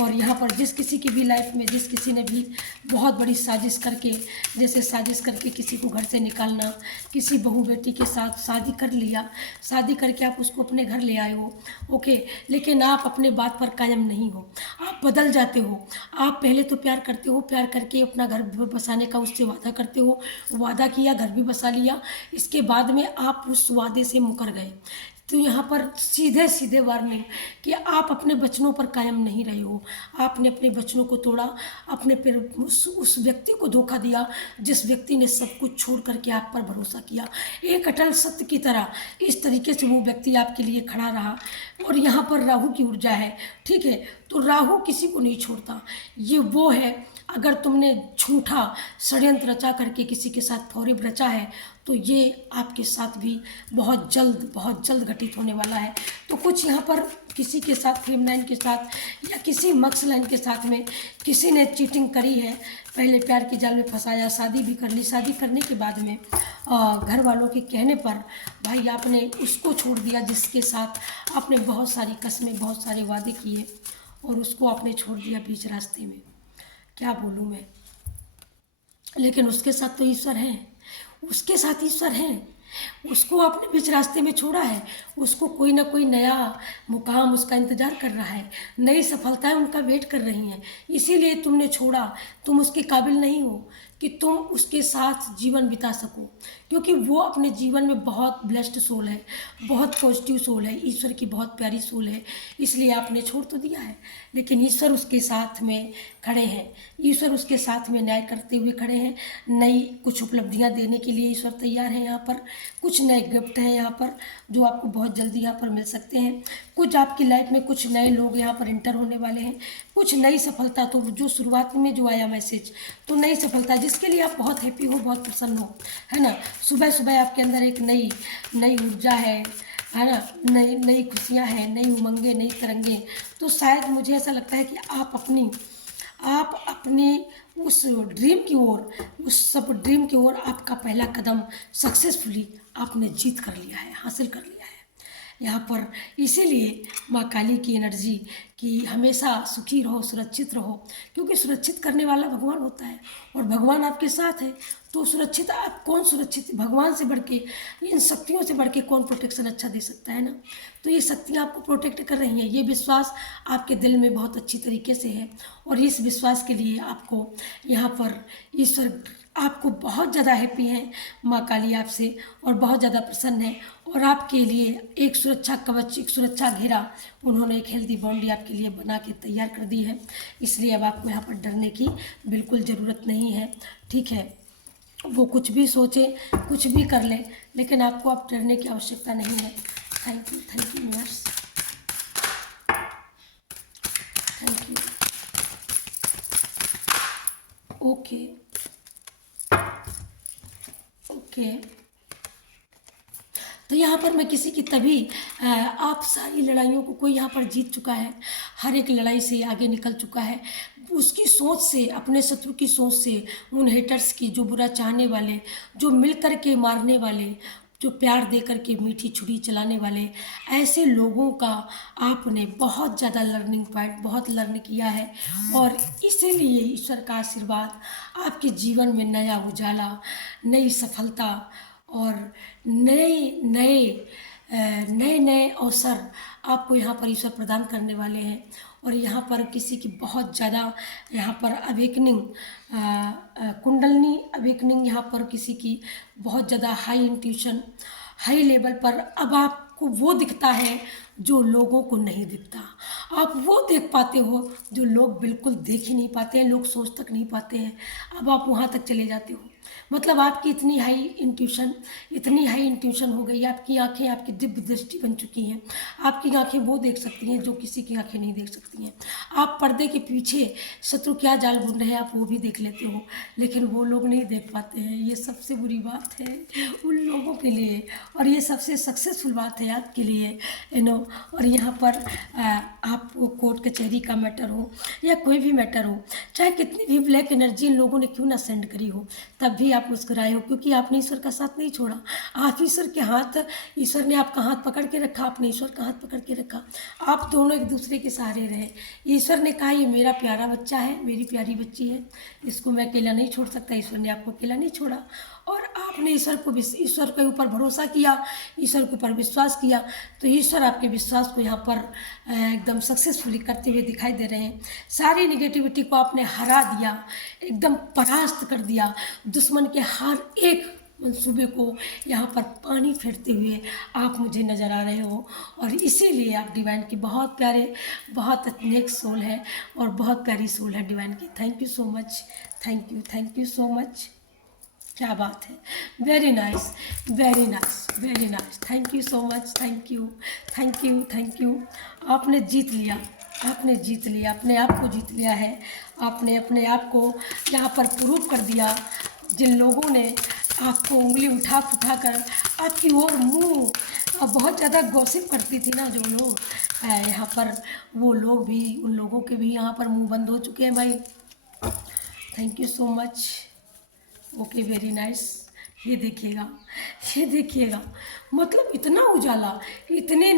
और यहाँ पर जिस किसी की भी लाइफ में, जिस किसी ने भी बहुत बड़ी साजिश करके, जैसे साजिश करके किसी को घर से निकालना, किसी बहू बेटी के साथ शादी कर लिया, शादी करके आप उसको अपने घर ले आए हो, ओके, लेकिन आप अपने बात पर कायम नहीं हो, आप बदल जाते हो। आप पहले तो प्यार करते हो, प्यार करके अपना घर बसाने का उससे वादा करते हो, वादा किया, घर भी बसा लिया, इसके बाद में आप उस वादे से मुकर गए। तो यहाँ पर सीधे सीधे वार्निंग कि आप अपने वचनों पर कायम नहीं रहे हो, आपने अपने वचनों को तोड़ा, अपने फिर उस व्यक्ति को धोखा दिया जिस व्यक्ति ने सब कुछ छोड़ करके आप पर भरोसा किया, एक अटल सत्य की तरह। इस तरीके से वो व्यक्ति आपके लिए खड़ा रहा। और यहाँ पर राहु की ऊर्जा है, ठीक है, तो राहु किसी को नहीं छोड़ता। ये वो है, अगर तुमने झूठा षड्यंत्र रचा करके किसी के साथ फौरेब रचा है, तो ये आपके साथ भी बहुत जल्द घटित होने वाला है। तो कुछ यहाँ पर किसी के साथ, फेमनाइन के साथ या किसी मक्स लाइन के साथ में किसी ने चीटिंग करी है, पहले प्यार के जाल में फंसाया, शादी भी कर ली, शादी करने के बाद में घर वालों के कहने पर भाई आपने उसको छोड़ दिया जिसके साथ आपने बहुत सारी कस्में, बहुत सारे वादे किए, और उसको आपने छोड़ दिया बीच रास्ते में। क्या बोलूँ मैं, लेकिन उसके साथ तो ईश्वर है, उसके साथ ईश्वर है। उसको आपने बीच रास्ते में छोड़ा है, उसको कोई ना कोई नया मुकाम उसका इंतज़ार कर रहा है, नई सफलताएं उनका वेट कर रही हैं, इसीलिए तुमने छोड़ा। तुम उसके काबिल नहीं हो, कि तुम उसके साथ जीवन बिता सको, क्योंकि वो अपने जीवन में बहुत ब्लेस्ड सोल है, बहुत पॉजिटिव सोल है, ईश्वर की बहुत प्यारी सोल है, इसलिए आपने छोड़ तो दिया है, लेकिन ईश्वर उसके साथ में खड़े हैं, ईश्वर उसके साथ में न्याय करते हुए खड़े हैं। नई कुछ उपलब्धियां देने के लिए ईश्वर तैयार है यहाँ पर, कुछ नए गिफ्ट हैं यहाँ पर जो आपको बहुत जल्दी यहाँ पर मिल सकते हैं। कुछ आपकी लाइफ में कुछ नए लोग यहाँ पर इंटर होने वाले हैं, कुछ नई सफलता, तो जो शुरुआत में जो आया मैसेज, तो नई सफलता जिसके लिए आप बहुत हैप्पी हो, बहुत प्रसन्न हो, है ना। सुबह सुबह आपके अंदर एक नई नई ऊर्जा है ना, नई नई खुशियाँ हैं, नई उमंगें, नई तरंगें। तो शायद मुझे ऐसा लगता है कि आप अपनी उस ड्रीम की ओर, उस सब ड्रीम की ओर आपका पहला कदम सक्सेसफुली आपने जीत कर लिया है, हासिल कर लिया है यहाँ पर। इसीलिए माँ काली की एनर्जी कि हमेशा सुखी रहो, सुरक्षित रहो, क्योंकि सुरक्षित करने वाला भगवान होता है और भगवान आपके साथ है। तो सुरक्षित, आप कौन सुरक्षित, भगवान से बढ़ के, इन शक्तियों से बढ़ के कौन प्रोटेक्शन अच्छा दे सकता है ना। तो ये शक्तियाँ आपको प्रोटेक्ट कर रही हैं, ये विश्वास आपके दिल में बहुत अच्छी तरीके से है, और इस विश्वास के लिए आपको यहाँ पर ईश्वर आपको बहुत ज़्यादा हैप्पी हैं, माँ काली आपसे, और बहुत ज़्यादा प्रसन्न है, और आपके लिए एक सुरक्षा कवच, एक सुरक्षा घेरा उन्होंने एक हेल्दी बाउंड्री आपके लिए बना के तैयार कर दी है। इसलिए अब आपको यहाँ पर डरने की बिल्कुल ज़रूरत नहीं है, ठीक है। वो कुछ भी सोचे, कुछ भी कर ले, लेकिन आपको अब डरने की आवश्यकता नहीं है। Thank you universe, thank you. Okay okay, तो यहाँ पर मैं किसी की तभी आप सारी लड़ाइयों को कोई यहाँ पर जीत चुका है, हर एक लड़ाई से आगे निकल चुका है। उसकी सोच से, अपने शत्रु की सोच से, उन हेटर्स की, जो बुरा चाहने वाले, जो मिल कर के मारने वाले, जो प्यार दे कर के मीठी छुरी चलाने वाले, ऐसे लोगों का आपने बहुत ज़्यादा लर्निंग पॉइंट, बहुत लर्न किया है, और इसीलिए ईश्वर का आशीर्वाद आपके जीवन में नया उजाला, नई सफलता और नए नए नए नए अवसर आपको यहाँ पर ईश्वर प्रदान करने वाले हैं। और यहाँ पर किसी की बहुत ज़्यादा यहाँ पर अवेकनिंग, कुंडलनी अवेकनिंग, यहाँ पर किसी की बहुत ज़्यादा हाई इंट्यूशन, हाई लेवल पर अब आपको वो दिखता है जो लोगों को नहीं दिखता। आप वो देख पाते हो जो लोग बिल्कुल देख ही नहीं पाते हैं, लोग सोच तक नहीं पाते हैं, अब आप वहाँ तक चले जाते हो। मतलब आपकी इतनी हाई इंट्यूशन हो गई, आपकी आंखें, आपकी दिव्य दृष्टि बन चुकी हैं। आपकी आंखें वो देख सकती हैं जो किसी की आंखें नहीं देख सकती हैं। आप पर्दे के पीछे शत्रु क्या जाल बुन रहे हैं आप वो भी देख लेते हो, लेकिन वो लोग नहीं देख पाते हैं। ये सबसे बुरी बात है उन लोगों के लिए, और ये सबसे सक्सेसफुल बात है आपके लिए, और यहाँ पर आप कोर्ट कचहरी का मैटर हो या कोई भी मैटर हो, चाहे कितनी भी ब्लैक एनर्जी इन लोगों ने क्यों ना सेंड करी हो, तब भी आप मुस्कुराए हो, क्योंकि आपने ईश्वर का साथ नहीं छोड़ा। आप ईश्वर के हाथ, ईश्वर ने आपका हाथ पकड़ के रखा, आपने ईश्वर का हाथ पकड़ के रखा, आप दोनों एक दूसरे के सहारे रहे। ईश्वर ने कहा ये मेरा प्यारा बच्चा है, मेरी प्यारी बच्ची है, इसको मैं अकेला नहीं छोड़ सकता। ईश्वर ने आपको अकेला नहीं छोड़ा, और आपने ईश्वर के ऊपर भरोसा किया, ईश्वर के ऊपर विश्वास किया, तो ईश्वर आपके विश्वास को यहाँ पर एकदम सक्सेसफुली करते हुए दिखाई दे रहे हैं। सारी निगेटिविटी को आपने हरा दिया, एकदम परास्त कर दिया, दुश्मन के हर एक मंसूबे को यहाँ पर पानी फेरते हुए आप मुझे नज़र आ रहे हो, और इसीलिए आप डिवाइन के बहुत प्यारे, बहुत नेक सोल है, और बहुत प्यारी सोल है डिवाइन की। Thank you so much, thank you so much. क्या बात है, very nice, very nice, very nice, thank you so much, thank you. आपने जीत लिया, आपने जीत लिया, अपने आप को जीत लिया है, आपने अपने आप को यहाँ पर प्रूव कर दिया। जिन लोगों ने आपको उंगली उठा कर आपकी ओर मुँह, बहुत ज़्यादा गॉसिप करती थी ना जो लोग यहाँ पर, वो लोग भी, उन लोगों के भी यहाँ पर मुँह बंद हो चुके हैं भाई। Thank you so much, okay, very nice. ये देखिएगा, मतलब इतना उजाला, इतनी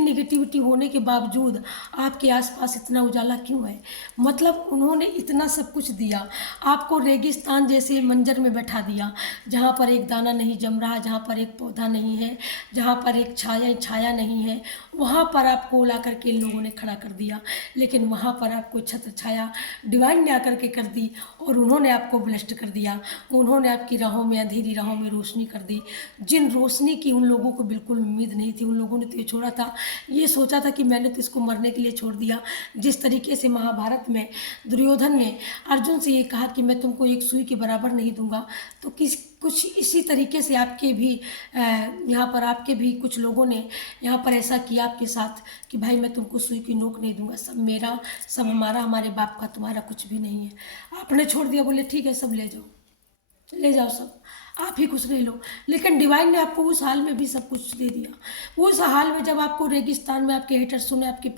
नेगेटिविटी होने के बावजूद आपके आसपास इतना उजाला क्यों है? मतलब उन्होंने इतना सब कुछ दिया, आपको रेगिस्तान जैसे मंजर में बैठा दिया, जहाँ पर एक दाना नहीं जम रहा, जहाँ पर एक पौधा नहीं है, जहाँ पर एक छाया छाया नहीं है, वहाँ पर आपको ला करके इन लोगों ने खड़ा कर दिया। लेकिन वहाँ पर आपको छत्र छाया डिवाइन ने आकर के कर दी, और उन्होंने आपको ब्लेस्ड कर दिया। उन्होंने आपकी राहों में, अंधेरी राहों में रोशनी कर दी, जिन रोशनी की उन लोगों को बिल्कुल उम्मीद नहीं थी। उन लोगों ने तो ये छोड़ा था, ये सोचा था कि मैंने तो इसको मरने के लिए छोड़ दिया। जिस तरीके से महाभारत में दुर्योधन ने अर्जुन से ये कहा कि मैं तुमको एक सुई के बराबर नहीं दूंगा, तो कुछ इसी तरीके से आपके भी यहाँ पर आपके भी कुछ लोगों ने यहाँ पर ऐसा किया आपके साथ कि भाई मैं तुमको सुई की नोक नहीं दूंगा, सब मेरा, सब हमारा, हमारे बाप का, तुम्हारा कुछ भी नहीं है। आपने छोड़ दिया, बोले ठीक है सब ले जाओ, ले जाओ सब, आप ही कुछ नहीं लो। लेकिन डिवाइन ने आपको उस हाल में भी सब कुछ दे दिया। उस हाल में जब आपको रेगिस्तान में आपके हेटर्सों ने, आपके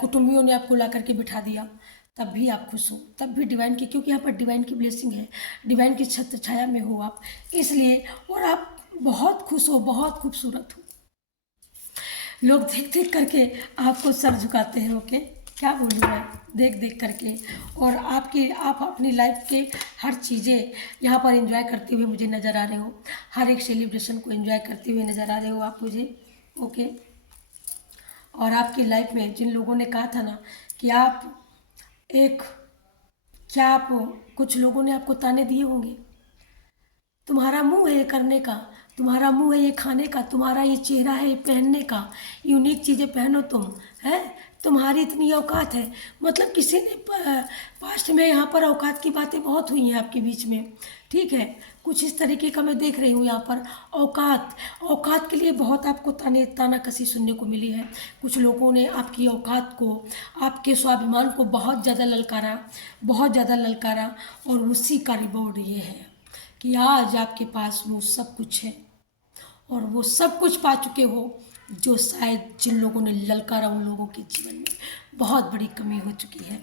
कुटुंबियों ने आपको ला करके बिठा दिया, तब भी आप खुश हो, तब भी डिवाइन की, क्योंकि यहाँ पर डिवाइन की ब्लेसिंग है, डिवाइन की छत्र छाया में हो आप, इसलिए। और आप बहुत खुश हो, बहुत खूबसूरत हो, लोग देख देख करके आपको सर झुकाते हैं। ओके, क्या बोलूँ मैं, देख देख करके। और आप अपनी लाइफ के हर चीज़ें यहाँ पर एंजॉय करते हुए मुझे नज़र आ रहे हो, हर एक सेलिब्रेशन को एंजॉय करते हुए नज़र आ रहे हो आप मुझे। ओके, और आपकी लाइफ में जिन लोगों ने कहा था ना कि आप एक, क्या आप, कुछ लोगों ने आपको ताने दिए होंगे, तुम्हारा मुंह है ये करने का, तुम्हारा मुंह है ये खाने का, तुम्हारा ये चेहरा है ये पहनने का, यूनिक चीज़ें पहनो तुम, है, तुम्हारी इतनी औकात है। मतलब किसी ने पास्ट में यहाँ पर औकात की बातें बहुत हुई हैं आपके बीच में, ठीक है, कुछ इस तरीके का मैं देख रही हूँ यहाँ पर। औकात, औकात के लिए बहुत आपको तानाकसी सुनने को मिली है। कुछ लोगों ने आपकी औकात को, आपके स्वाभिमान को बहुत ज़्यादा ललकारा, बहुत ज़्यादा ललकारा, और उसी का रिवॉर्ड ये है कि आज आपके पास वो सब कुछ है, और वो सब कुछ पा चुके हो जो शायद जिन लोगों ने ललकारा, उन लोगों के जीवन में बहुत बड़ी कमी हो चुकी है।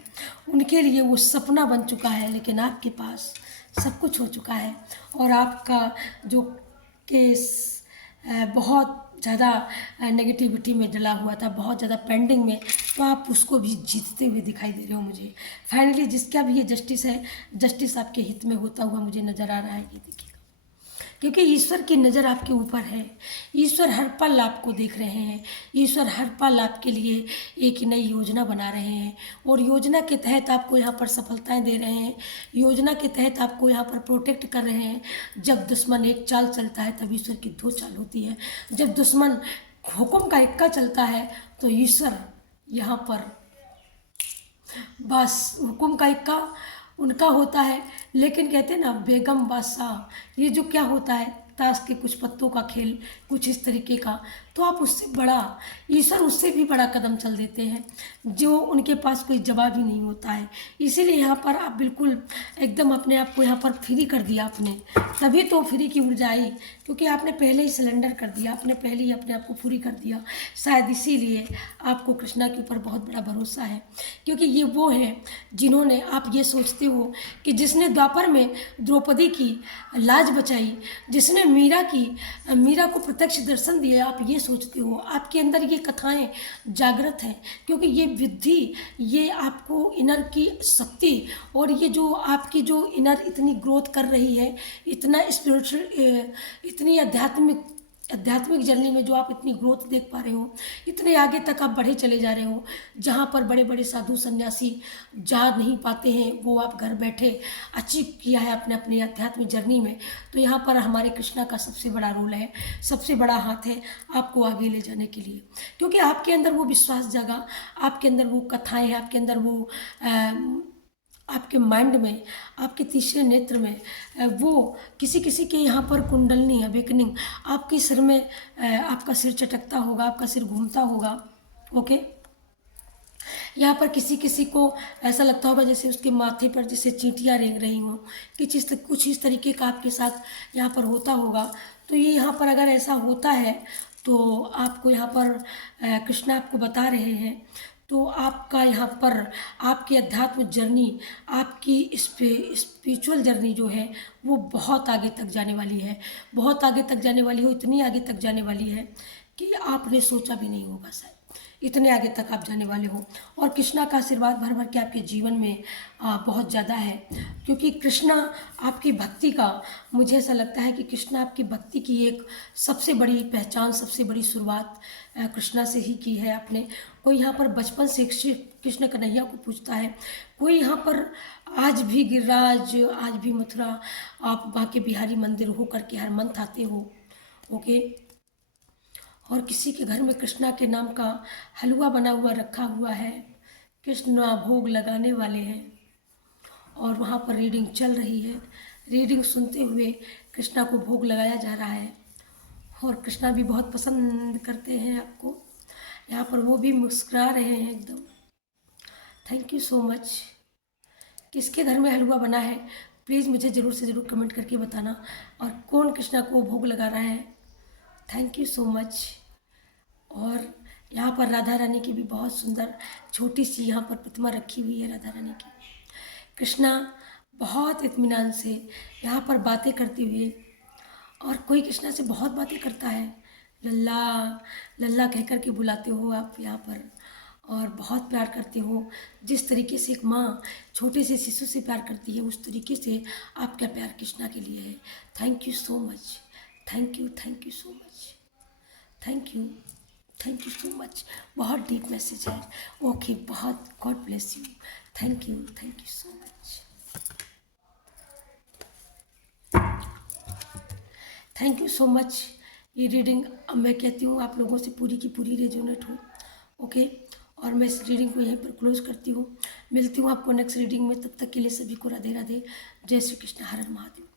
उनके लिए वो सपना बन चुका है, लेकिन आपके पास सब कुछ हो चुका है। और आपका जो केस बहुत ज़्यादा नेगेटिविटी में डला हुआ था, बहुत ज़्यादा पेंडिंग में, तो आप उसको भी जीतते हुए दिखाई दे रहे हो मुझे। फाइनली जिसका भी ये जस्टिस है, जस्टिस आपके हित में होता हुआ मुझे नज़र आ रहा है। ये देखिए, क्योंकि ईश्वर की नज़र आपके ऊपर है, ईश्वर हर पल आपको देख रहे हैं, ईश्वर हर पल आपके लिए एक नई योजना बना रहे हैं, और योजना के तहत आपको यहाँ पर सफलताएं दे रहे हैं, योजना के तहत आपको यहाँ पर प्रोटेक्ट कर रहे हैं। जब दुश्मन एक चाल चलता है तब ईश्वर की दो चाल होती है, जब दुश्मन हुक्म का इक्का चलता है तो ईश्वर यहाँ पर बस हुक्म का इक्का उनका होता है। लेकिन कहते हैं ना, बेगम बादशाह, ये जो क्या होता है, ताश के कुछ पत्तों का खेल, कुछ इस तरीके का, तो आप उससे बड़ा, ईश्वर उससे भी बड़ा कदम चल देते हैं, जो उनके पास कोई जवाब ही नहीं होता है। इसीलिए यहाँ पर आप बिल्कुल एकदम अपने आप को यहाँ पर फ्री कर दिया आपने, तभी तो फ्री की ऊर्जा आई, क्योंकि आपने पहले ही सिलेंडर कर दिया, आपने पहले ही अपने आप को फ्री कर दिया। शायद इसीलिए आपको कृष्णा के ऊपर बहुत बड़ा भरोसा है, क्योंकि ये वो हैं जिन्होंने, आप ये सोचते हो कि जिसने द्वापर में द्रौपदी की लाज बचाई, जिसने मीरा को प्रत्यक्ष दर्शन दिए, आप ये सोचते हो, आपके अंदर ये कथाएं जागृत हैं, क्योंकि ये विधि, ये आपको इनर की शक्ति, और ये जो आपकी जो इनर इतनी ग्रोथ कर रही है, इतना स्पिरिचुअल, इतनी आध्यात्मिक जर्नी में जो आप इतनी ग्रोथ देख पा रहे हो, इतने आगे तक आप बढ़े चले जा रहे हो, जहाँ पर बड़े बड़े साधु सन्यासी जा नहीं पाते हैं, वो आप घर बैठे अचीव किया है अपने अपने आध्यात्मिक जर्नी में। तो यहाँ पर हमारे कृष्णा का सबसे बड़ा रोल है, सबसे बड़ा हाथ है आपको आगे ले जाने के लिए, क्योंकि आपके अंदर वो विश्वास जगा, आपके अंदर वो कथाएँ, आपके अंदर वो आपके माइंड में, आपके तीसरे नेत्र में, वो किसी किसी के यहाँ पर कुंडलनी अवेकनिंग, आपके सिर में, आपका सिर चटकता होगा, आपका सिर घूमता होगा। ओके, यहाँ पर किसी किसी को ऐसा लगता होगा जैसे उसके माथे पर जैसे चींटियाँ रेंग रही हों, कि कुछ इस तरीके का आपके साथ यहाँ पर होता होगा। तो ये यहाँ पर अगर ऐसा होता है तो आपको यहाँ पर कृष्णा आपको बता रहे हैं, तो आपका यहाँ पर आपकी अध्यात्म जर्नी, आपकी स्पिरिचुअल जर्नी जो है वो बहुत आगे तक जाने वाली है, बहुत आगे तक जाने वाली हो, इतनी आगे तक जाने वाली है कि आपने सोचा भी नहीं होगा शायद, इतने आगे तक आप जाने वाले हो। और कृष्णा का आशीर्वाद भर भर के आपके जीवन में बहुत ज़्यादा है, क्योंकि कृष्णा आपकी भक्ति का, मुझे ऐसा लगता है कि कृष्णा आपकी भक्ति की एक सबसे बड़ी पहचान, सबसे बड़ी शुरुआत कृष्णा से ही की है आपने। कोई यहाँ पर बचपन से श्री कृष्ण कन्हैया को पूछता है, कोई यहाँ पर आज भी गिरिराज, आज भी मथुरा, आप बांके बिहारी मंदिर हो करके हर मंथ आते हो, ओके। और किसी के घर में कृष्णा के नाम का हलवा बना हुआ रखा हुआ है, कृष्णा भोग लगाने वाले हैं, और वहाँ पर रीडिंग चल रही है, रीडिंग सुनते हुए कृष्णा को भोग लगाया जा रहा है। और कृष्णा भी बहुत पसंद करते हैं आपको, यहाँ पर वो भी मुस्कुरा रहे हैं एकदम। Thank you so much. किसके घर में हलवा बना है प्लीज़ मुझे ज़रूर से ज़रूर कमेंट करके बताना, और कौन कृष्णा को भोग लगा रहा है। Thank you so much. और यहाँ पर राधा रानी की भी बहुत सुंदर छोटी सी यहाँ पर प्रतिमा रखी हुई है राधा रानी की। कृष्णा बहुत इत्मीनान से यहाँ पर बातें करते हुए, और कोई कृष्णा से बहुत बातें करता है, लल्ला लल्ला कह कर के बुलाते हो आप यहाँ पर, और बहुत प्यार करते हो। जिस तरीके से एक माँ छोटे से शिशु से प्यार करती है, उस तरीके से आपका प्यार कृष्णा के लिए है। Thank you so much, thank you so much, thank you so much. बहुत डीप मैसेज है, ओके, बहुत God bless you, thank you so much, thank you so much. ये रीडिंग अब मैं कहती हूँ आप लोगों से पूरी की पूरी रेजोनेट हो, ओके। और मैं इस रीडिंग को यहीं पर क्लोज करती हूँ, मिलती हूँ आपको नेक्स्ट रीडिंग में, तब तक के लिए सभी को राधे राधे, जय श्री कृष्ण, हर हर महादेव।